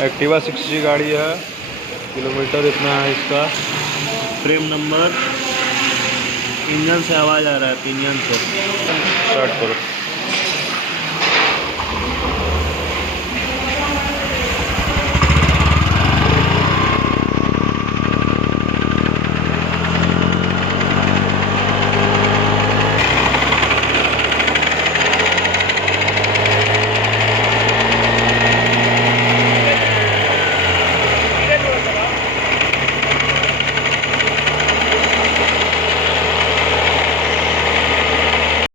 Activa 6G गाड़ी है। Kilometre इतना है इसका। फ्रेम नंबर, इंजन से आवाज़ आ रहा है, पिनियन से। स्टार्ट करो।